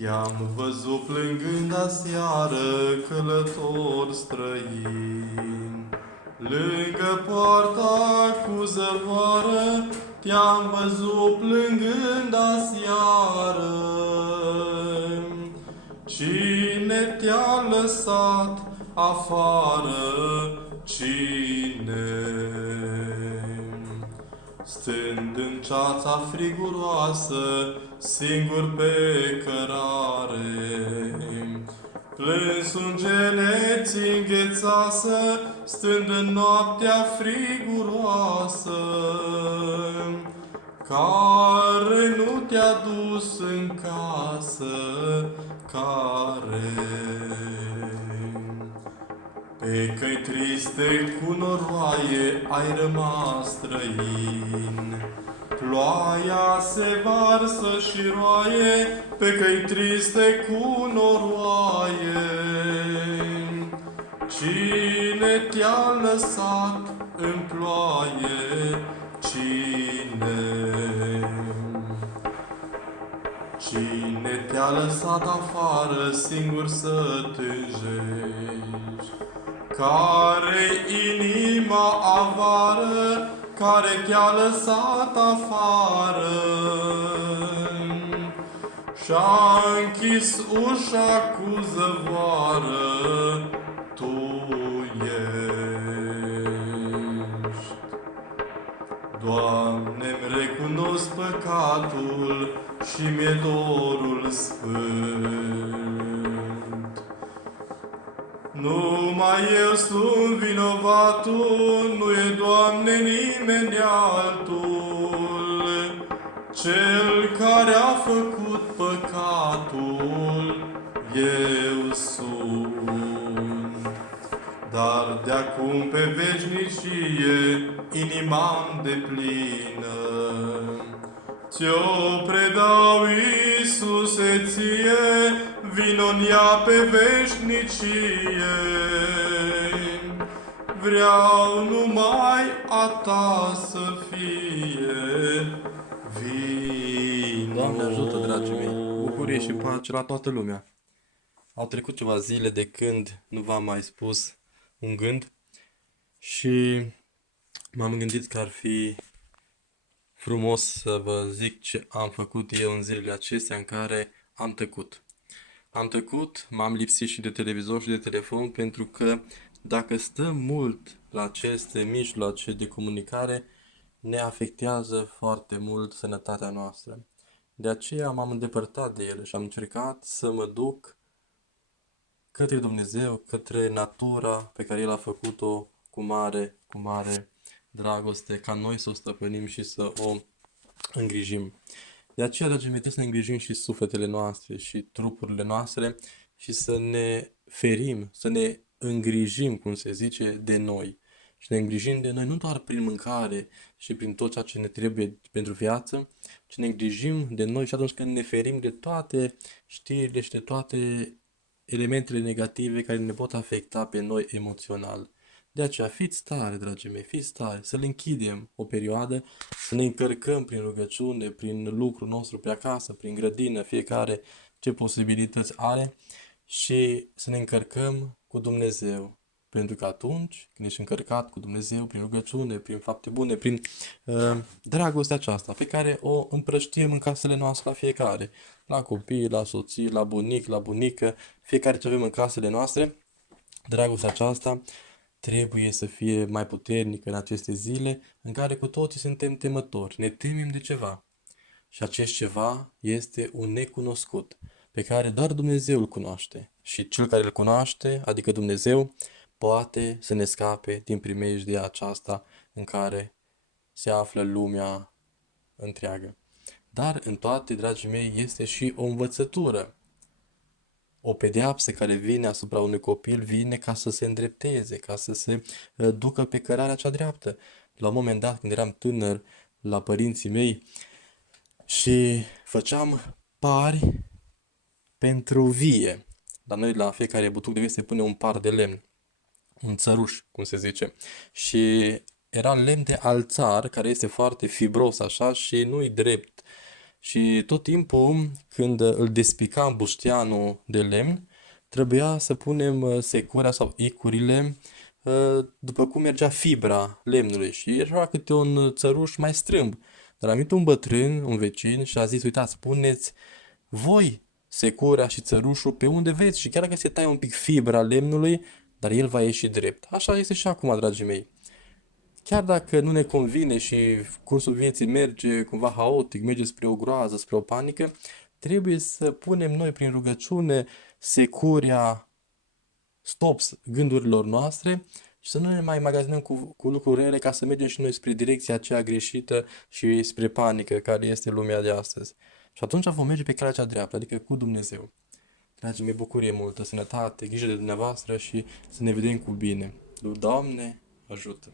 Te-am văzut plângând aseară, călător străin. Lângă poarta cu zăvoară, te-am văzut plângând aseară. Cine te-a lăsat afară? Cine? Stând în ceața friguroasă, singur pe cărare, plâns sângele ți înghețasă, stând în noaptea friguroasă, care nu te-a dus în casă, care pe căi triste cu noroaie ai rămas străin. Ploaia se varsă și roaie pe căi triste cu noroaie. Cine te-a lăsat în ploaie? Cine? Cine te-a lăsat afară singur să tânjești? Care inima avară, care te-a lăsat afară și-a închis ușa cu zăvoară, tu ești. Doamne-mi recunosc păcatul și mi-e dorul sfânt. Numai eu sunt vinovatul, nu e, Doamne, nimeni altul. Cel care a făcut păcatul, eu sunt. Dar de-acum pe veșnicie, inima-mi deplină, ți-o predau, Iisuse, ție, vino-n ea pe veșnicie. Vreau numai a ta să fie, vino. Doamne ajută, dragii mei, bucurie și pace la toată lumea. Au trecut ceva zile de când nu v-am mai spus un gând și m-am gândit că ar fi frumos să vă zic ce am făcut eu în zilele acestea în care am tăcut. Am tăcut, m-am lipsit și de televizor și de telefon, pentru că dacă stăm mult la aceste mijloace de comunicare, ne afectează foarte mult sănătatea noastră. De aceea m-am îndepărtat de ele și am încercat să mă duc către Dumnezeu, către natura pe care El a făcut-o cu mare dragoste, ca noi să o stăpânim și să o îngrijim. De aceea, dragii mei, trebuie să ne îngrijim și sufletele noastre și trupurile noastre și să ne ferim, să ne îngrijim, cum se zice, de noi. Și ne îngrijim de noi nu doar prin mâncare și prin tot ceea ce ne trebuie pentru viață, ci ne îngrijim de noi și atunci când ne ferim de toate știrile și de toate elementele negative care ne pot afecta pe noi emoțional. De aceea, fiți tare, dragii mei, fiți tare, să le închidem o perioadă, să ne încărcăm prin rugăciune, prin lucrul nostru pe acasă, prin grădină, fiecare ce posibilități are, și să ne încărcăm cu Dumnezeu. Pentru că atunci, când ești încărcat cu Dumnezeu, prin rugăciune, prin fapte bune, prin dragostea aceasta pe care o împrăștiem în casele noastre la fiecare, la copii, la soții, la bunic, la bunică, fiecare ce avem în casele noastre, dragostea aceasta trebuie să fie mai puternică în aceste zile în care cu toții suntem temători, ne temem de ceva. Și acest ceva este un necunoscut, pe care doar Dumnezeu îl cunoaște. Și cel care îl cunoaște, adică Dumnezeu, poate să ne scape din primejdia aceasta în care se află lumea întreagă. Dar în toate, dragii mei, este și o învățătură. O pedeapsă care vine asupra unui copil vine ca să se îndrepteze, ca să se ducă pe cărarea cea dreaptă. La un moment dat, când eram tânăr, la părinții mei, și făceam pari pentru vie. La noi, la fiecare butuc de vie, se pune un par de lemn, un țăruș, cum se zice. Și era lemn de alțar, care este foarte fibros așa și nu-i drept. Și tot timpul când îl despicam bușteanul de lemn, trebuia să punem securea sau icurile după cum mergea fibra lemnului și era câte un țăruș mai strâmb. Dar a venit un bătrân, un vecin și a zis, uitați, puneți voi securea și țărușul pe unde veți și chiar dacă se taie un pic fibra lemnului, dar el va ieși drept. Așa este și acum, dragii mei. Chiar dacă nu ne convine și cursul vieții merge cumva haotic, merge spre o groază, spre o panică, trebuie să punem noi prin rugăciune securea stop gândurilor noastre și să nu ne mai magazinăm cu lucruri rele ca să mergem și noi spre direcția aceea greșită și spre panică care este lumea de astăzi. Și atunci vom merge pe calea cea dreaptă, adică cu Dumnezeu. Dragii mei, bucurie multă, sănătate, grijă de dumneavoastră și să ne vedem cu bine. Doamne, ajută!